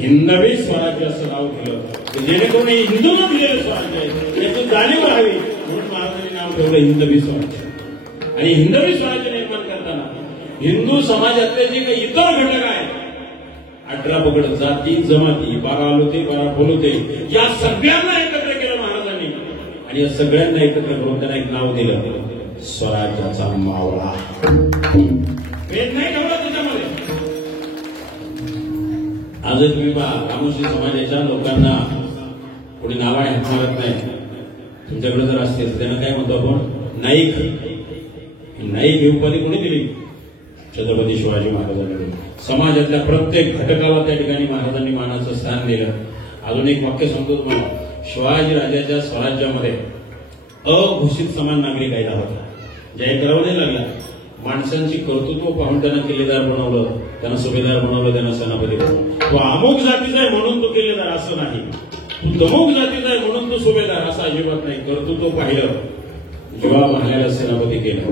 हिंदवी स्वराज्य असं नाव दिलं, जेणेकरून हिंदूंना दिलेलं स्वराज्य आहे याची जाणीव राहावी म्हणून महाराजांनी नाव ठेवलं हिंदवी स्वराज्य. आणि हिंदवी स्वराज्य निर्माण करताना हिंदू समाजातले जे काही इतर घटक आहेत, 18 पगड जाती जमाती, 12 आलोते 12 बोलते, या सगळ्यांना एकत्र केलं महाराजांनी. आणि या सगळ्यांना एकत्र करून त्यांना एक नाव दिलं, स्वराज्याचा मावळा. भेद नाही ठेवला त्याच्यामध्ये. आज तुम्ही पहा, रामोशी समाजाच्या लोकांना कोणी नावाने हात मारत नाही. तुमच्याकडे जर असते तर त्यांना काय म्हणतो आपण, नाईक. नाईक ही उपाधी कोणी दिली? छत्रपती शिवाजी महाराजांनी दिली. समाजातल्या प्रत्येक घटकाला त्या ठिकाणी महाराजांनी मानाचं स्थान दिलं. अजून एक वाक्य सांगतो तुम्हाला, शिवाजी राजाच्या स्वराज्यामध्ये अघोषित समान नागरिक कायदा होता. जाहीर करावं नाही लागला. माणसांची कर्तृत्व पाहून त्यांना किल्लेदार बनवलं, त्यांना सुभेदार बनवलं, त्यांना सेनापती बनवलं. तो अमुक जातीचा आहे म्हणून तो किल्लेदार असं नाही, तू दमुक जातीचा आहे म्हणून तो सुभेदार असं अजिबात नाही. कर्तृत्व पाहिलं, जेव्हा महाराजाला सेनापती केलं.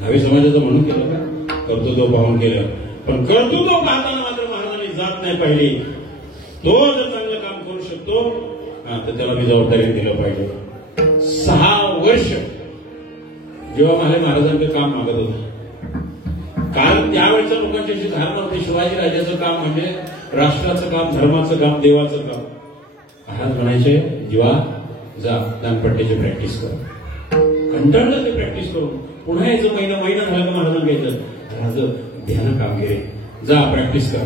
नावी समाजाचं म्हणून केलं का? कर्तृत्व पाहून केलं. पण कर्तृत्व पाहताना मात्र महाराजांनी जात नाही पाहिली. तो जर चांगलं काम करू शकतो तर त्याला मी जबाबदारी दिलं पाहिजे. 6 वर्ष जेव्हा महाराजांकडे काम मागत होतं, कारण त्यावेळेच्या लोकांची अशी धारणा होती, शिवाजी राजाचं काम म्हणजे राष्ट्राचं काम, धर्माचं काम, देवाचं काम. महाराज म्हणायचे, जीवा जा दानपट्ट्याची प्रॅक्टिस कर. कंटाळलं ते प्रॅक्टिस करून. पुन्हा यायचं महिना झालं का महाराजांना घ्यायचं, माझं ध्यान कामगिरी, जा प्रॅक्टिस कर.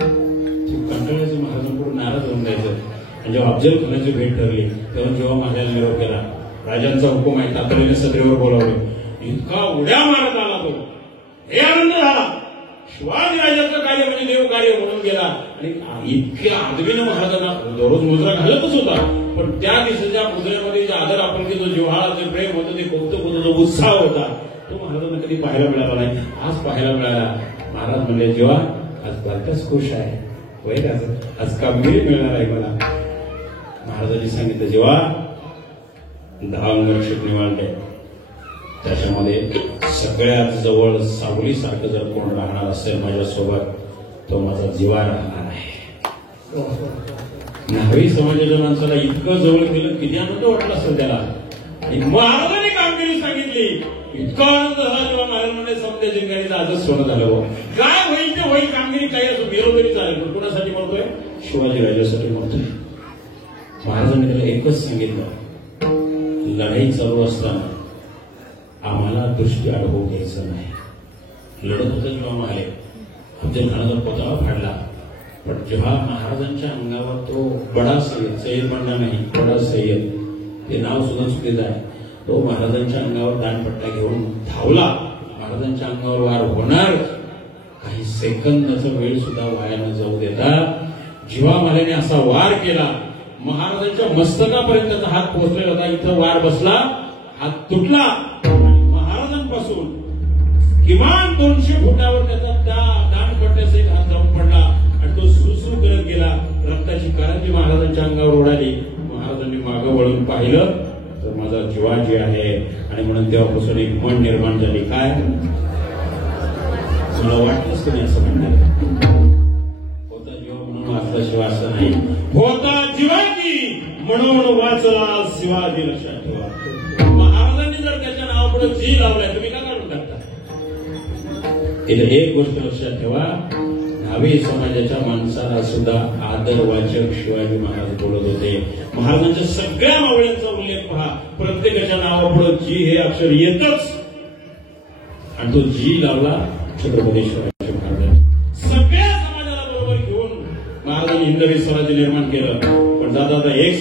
कंटाळ्याचं महाराजांकडून नाराज होऊन जायचं. आणि जेव्हा अफजल खानाची भेट ठरली तेव्हा जेव्हा महाराजांना निरोप केला, राजांचा हुकूम आहे, तातडीने सदैवर बोलावले. इतका उड्या मारत आला तो, हे आनंद झाला. शिवाजी राजाचं कार्य म्हणजे देव कार्य म्हणून गेला. आणि इतक्या आदमीनं महाराजांना दररोज मुजरा घालतच होता, पण त्या दिवसाच्या मुजऱ्यामध्ये जे आदर आपुलकी, जो जिव्हाळा, जे प्रेम होतं, ते कौतुक होतं, जो उत्साह होता, तो महाराजांना कधी पाहायला मिळाला नाही. आज पाहायला मिळाला. महाराज म्हणले, जेव्हा आज बालकाच खुश आहे, वैर आज कामगिरी मिळणार आहे मला. महाराजांनी सांगितलं, जेव्हा 10 अंगरक्षक निवडले, त्याच्यामध्ये सगळ्यात जवळ सावलीसारखं जर कोण राहणार असेल माझ्यासोबत, तो माझा जीवा राहणार आहे. न्हावी समाजाच्या माणसाला इतकं जवळ केलं, किती आनंद वाटला असेल त्याला. आणि महाराजांनी कामगिरी सांगितली, इतका आनंद झाला जेव्हा महाराज म्हणजे समजा जिंकण्याचं आजच सोनं झालं. काय होईल ते होईल, कामगिरी काही असो, गेलो तरी चालेल, पण कोणासाठी म्हणतोय? शिवाजी राजासाठी म्हणतोय. महाराजांनी त्याला एकच सांगितलं, लढाई चालू असताना आम्हाला दृष्टी अडवू घ्यायचं नाही. लढत होतं जेव्हा महाले अफजल खानाचा पुतळा फाडला, पण जेव्हा महाराजांच्या अंगावर तो बडा सय्यद, सय्यद म्हणणार नाही, बडा सय्यद, ते नाव सुद्धा चुकीचं आहे, तो महाराजांच्या अंगावर दानपट्टा घेऊन धावला. महाराजांच्या अंगावर वार होणार, काही सेकंदाचा वेळ सुद्धा वाया न जाऊ देता जीवा मालेने असा वार केला. महाराजांच्या मस्तकापर्यंत हात पोहोचलेला होता. इथं वार बसला, हात तुटला. महाराजांपासून किमान 200 फुटावर त्याचा त्या दानपट्ट्यासहित हात जाऊन पडला आणि तो सुसू करत गेला. रक्ताची कारंजी महाराजांच्या अंगावर उडाली. महाराजांनी मागं वळून पाहिलं तर माझा जीवाजी आहे. आणि म्हणून तेव्हापासून एक मन निर्माण झाली. काय मला वाटलंच नाही असं म्हणणार, होता जीवा म्हणून वाचला शिवा असं नाही, होता जीवाजी म्हणून वाचला शिवाजी. लक्षात ठेवा, महाराजांनी जर त्याच्या नावापुढे जी लावलाय, तुम्ही का काढून टाकता? एक गोष्ट लक्षात ठेवा, न्हावी समाजाच्या माणसाला सुद्धा आदरवाचक शिवाजी महाराज बोलत होते. महाराजांच्या सगळ्या मावळ्यांचा उल्लेख पहा, प्रत्येकाच्या नावापुढे जी हे अक्षर येतच. आणि तो जी लावला छत्रपती शिवाजी महाराज. सगळ्या समाजाला बरोबर घेऊन महाराजांनी हिंदवी स्वराज्य निर्माण केलं. पण दादा एक